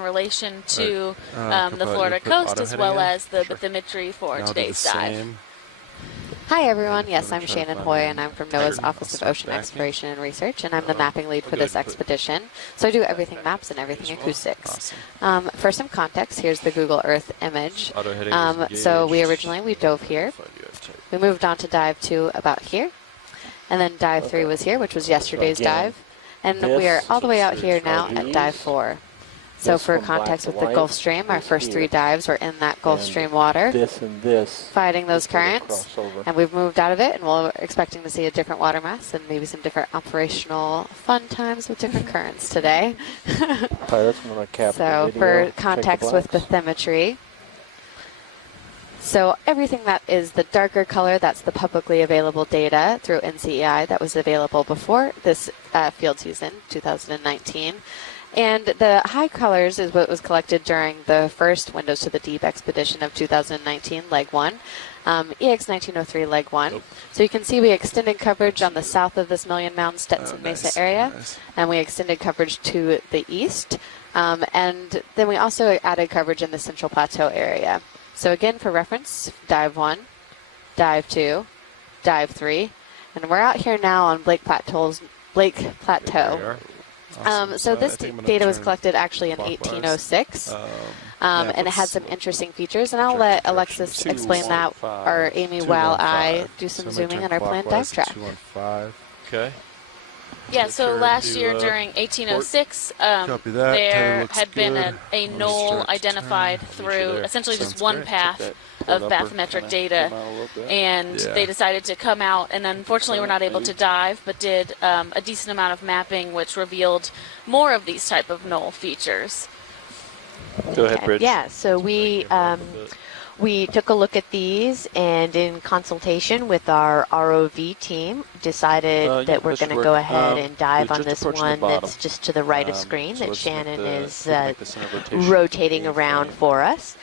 in relation to the Florida coast, as well as the bathymetry for today's dive. Hi everyone, yes, I'm Shannon Hoy and I'm from NOAA's Office of Ocean Exploration and Research, and I'm the mapping lead for this expedition. So I do everything maps and everything acoustics. For some context, here's the Google Earth image. So we dove here. We moved on to dive 2 about here. And then dive 3 was here, which was yesterday's dive. And we are all the way out here now at dive 4. So for context with the Gulf Stream, our first 3 dives were in that Gulf Stream water, fighting those currents, and we've moved out of it, and we're expecting to see a different water mass and maybe some different operational fun times with different currents today. So for context with bathymetry, so everything that is the darker color, that's the publicly available data through NCEI that was available before this field season, 2019. And the high colors is what was collected during the first Windows to the Deep expedition of 2019, Leg 1, EX 1903, Leg 1. So you can see we extended coverage on the south of this Million Mound Stetson Mesa area, and we extended coverage to the east. And then we also added coverage in the Central Plateau area. So again, for reference, dive 1, dive 2, dive 3, and we're out here now on Blake Plateau. Awesome. So this data was collected actually in 1806, and it had some interesting features, and I'll let Alexis explain that, or Amy, while I do some zooming on our planned dive track. Okay. Yeah, so last year during 1806, there had been a knoll identified through essentially just one path of bathymetric data, and they decided to come out, and unfortunately we're not able to dive, but did a decent amount of mapping, which revealed more of these type of knoll features. Go ahead, Bridge. Yeah, so we took a look at these, and in consultation with our ROV team, decided that we're going to go ahead and dive on this one that's just to the right of screen that Shannon is rotating around for us.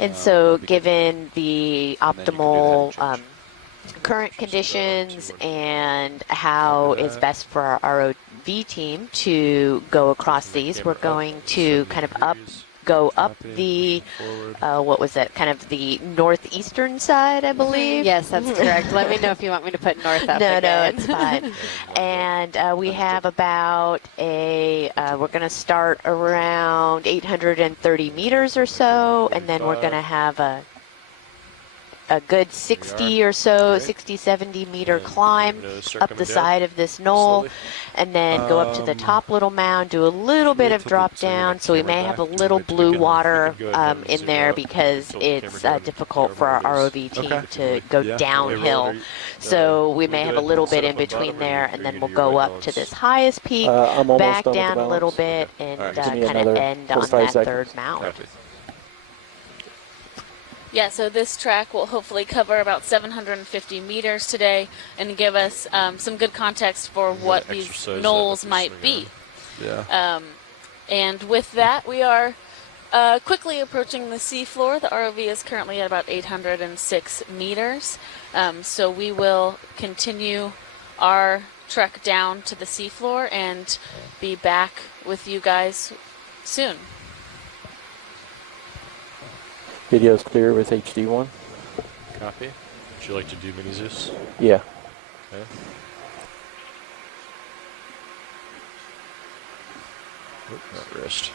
And so given the optimal current conditions and how it's best for our ROV team to go across these, we're going to kind of go up the, what was it, kind of the northeastern side, I believe? Yes, that's correct. Let me know if you want me to put north up again. No, it's fine. And we have about we're going to start around 830 meters or so, and then we're going to have a good 60 or so, 60, 70 meter climb up the side of this knoll, and then go up to the top little mound, do a little bit of drop down, so we may have a little blue water in there because it's difficult for our ROV team to go downhill. So we may have a little bit in between there, and then we'll go up to this highest peak, back down a little bit, and kind of end on that third mound. Yeah, so this track will hopefully cover about 750 meters today and give us some good context for what these knolls might be. Yeah. And with that, we are quickly approaching the seafloor. The ROV is currently at about 806 meters. So we will continue our trek down to the seafloor and be back with you guys soon. Video's clear with HD1. Copy. Would you like to do mini Zeus? Yeah. Okay. Oop, that wrist.